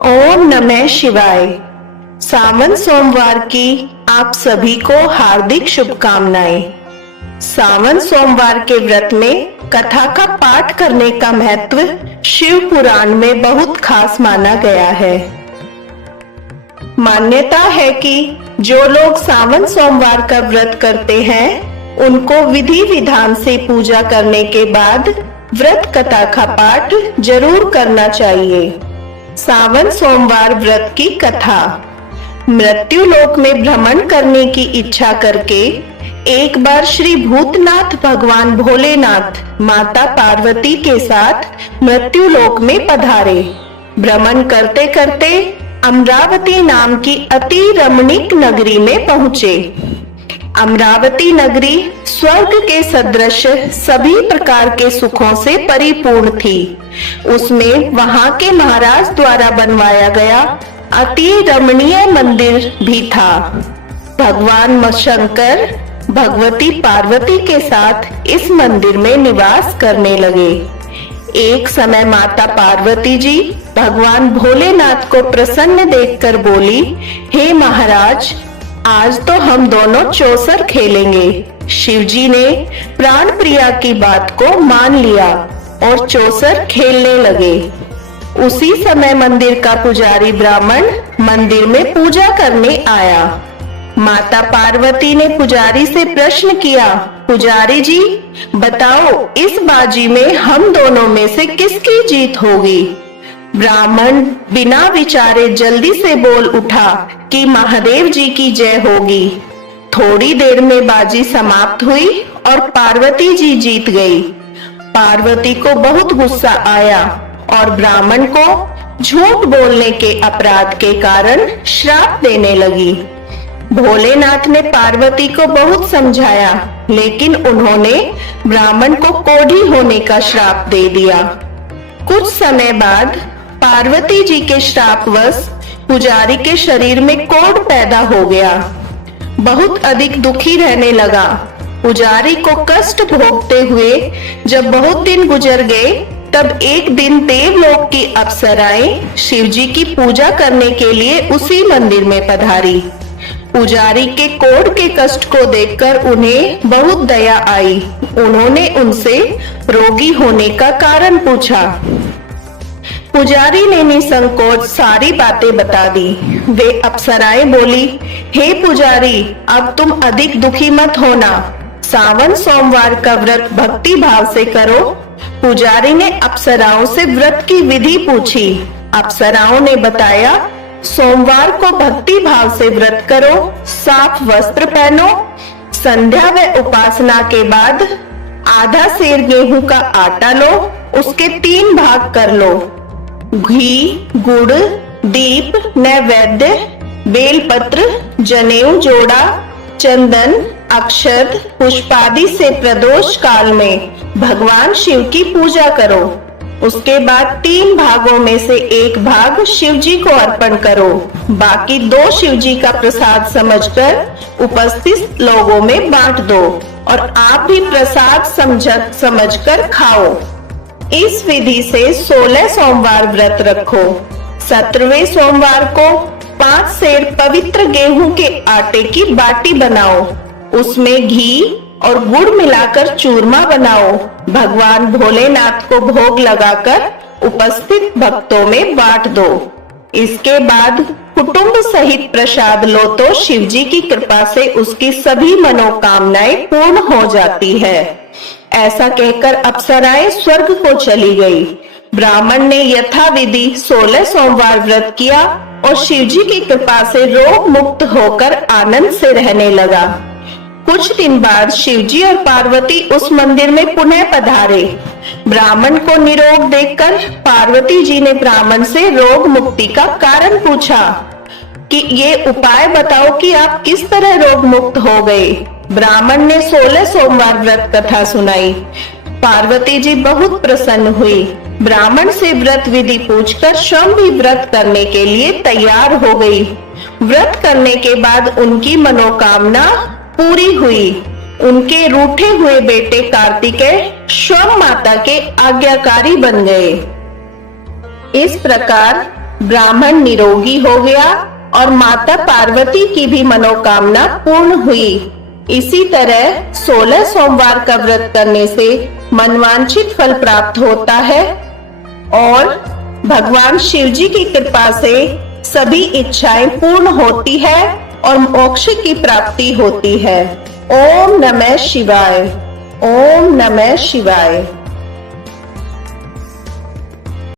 ओम नमः शिवाय। सावन सोमवार की आप सभी को हार्दिक शुभकामनाएं। सावन सोमवार के व्रत में कथा का पाठ करने का महत्व शिव पुराण में बहुत खास माना गया है। मान्यता है कि जो लोग सावन सोमवार का व्रत करते हैं उनको विधि विधान से पूजा करने के बाद व्रत कथा का पाठ जरूर करना चाहिए। सावन सोमवार व्रत की कथा। मृत्यु लोक में भ्रमण करने की इच्छा करके एक बार श्री भूतनाथ भगवान भोलेनाथ माता पार्वती के साथ मृत्यु लोक में पधारे। भ्रमण करते करते अमरावती नाम की अति रमणीक नगरी में पहुंचे। अमरावती नगरी स्वर्ग के सदृश सभी प्रकार के सुखों से परिपूर्ण थी। उसमें वहां के महाराज द्वारा बनवाया गया अति रमणीय मंदिर भी था। भगवान शंकर भगवती पार्वती के साथ इस मंदिर में निवास करने लगे। एक समय माता पार्वती जी भगवान भोलेनाथ को प्रसन्न देखकर बोली, हे महाराज, आज तो हम दोनों चौसर खेलेंगे। शिवजी ने प्राण प्रिया की बात को मान लिया और चौसर खेलने लगे। उसी समय मंदिर का पुजारी ब्राह्मण मंदिर में पूजा करने आया। माता पार्वती ने पुजारी से प्रश्न किया, पुजारी जी बताओ, इस बाजी में हम दोनों में से किसकी जीत होगी? ब्राह्मण बिना विचारे जल्दी से बोल उठा कि महादेव जी की जय होगी। थोड़ी देर में बाजी समाप्त हुई और पार्वती जी जीत गई। पार्वती को बहुत गुस्सा आया और ब्राह्मण को झूठ बोलने के अपराध के कारण श्राप देने लगी। भोलेनाथ ने पार्वती को बहुत समझाया, लेकिन उन्होंने ब्राह्मण को कोढ़ी होने का श्राप दे दिया। कुछ समय बाद पार्वती जी के श्रापवश पुजारी के शरीर में कोढ़ पैदा हो गया। बहुत अधिक दुखी रहने लगा। पुजारी को कष्ट भोगते हुए जब बहुत दिन गुजर गए, तब एक दिन देवलोक की अप्सराएं शिवजी की पूजा करने के लिए उसी मंदिर में पधारी। पुजारी के कोढ़ के कष्ट को देखकर उन्हें बहुत दया आई। उन्होंने उनसे रोगी होने का कारण पूछा। पुजारी ने निसंकोच सारी बातें बता दी। वे अप्सराएं बोली, हे पुजारी, अब तुम अधिक दुखी मत होना। सावन सोमवार का व्रत भक्ति भाव से करो। पुजारी ने अप्सराओं से व्रत की विधि पूछी। अप्सराओं ने बताया, सोमवार को भक्ति भाव से व्रत करो, साफ वस्त्र पहनो, संध्या व उपासना के बाद आधा सेर गेहूं का आटा लो, उसके 3 भाग कर लो। घी, गुड़, दीप, नैवेद्य, बेलपत्र, जनेऊ जोड़ा, चंदन, अक्षत, पुष्पादि से प्रदोष काल में भगवान शिव की पूजा करो। उसके बाद 3 भागों में से 1 भाग शिवजी को अर्पण करो। बाकी 2 शिवजी का प्रसाद समझकर उपस्थित लोगों में बांट दो और आप भी प्रसाद समझकर खाओ। इस विधि से 16 सोमवार व्रत रखो। 17वें सोमवार को 5 सेर पवित्र गेहूं के आटे की बाटी बनाओ। उसमें घी और गुड़ मिलाकर चूरमा बनाओ। भगवान भोलेनाथ को भोग लगाकर उपस्थित भक्तों में बांट दो। इसके बाद कुटुंब सहित प्रसाद लो तो शिवजी की कृपा से उसकी सभी मनोकामनाएं पूर्ण हो जाती है। ऐसा कहकर अप्सराएं स्वर्ग को चली गई। ब्राह्मण ने यथाविधि 16 सोमवार व्रत किया और शिवजी की कृपा से रोग मुक्त होकर आनंद से रहने लगा। कुछ दिन बाद शिवजी और पार्वती उस मंदिर में पुनः पधारे। ब्राह्मण को निरोग देखकर पार्वती जी ने ब्राह्मण से रोग मुक्ति का कारण पूछा कि ये उपाय बताओ कि आप किस तरह रोग मुक्त हो गए। ब्राह्मण ने 16 सोमवार व्रत कथा सुनाई। पार्वती जी बहुत प्रसन्न हुई। ब्राह्मण से व्रत विधि पूछकर स्वयं भी व्रत करने के लिए तैयार हो गई। व्रत करने के बाद उनकी मनोकामना पूरी हुई। उनके रूठे हुए बेटे कार्तिकेय स्वयं माता के आज्ञाकारी बन गए। इस प्रकार ब्राह्मण निरोगी हो गया और माता पार्वती की भी मनोकामना पूर्ण हुई। इसी तरह 16 सोमवार का व्रत करने से मनवांछित फल प्राप्त होता है और भगवान शिव जी की कृपा से सभी इच्छाएं पूर्ण होती है और मोक्ष की प्राप्ति होती है। ओम नमः शिवाय। ओम नमः शिवाय।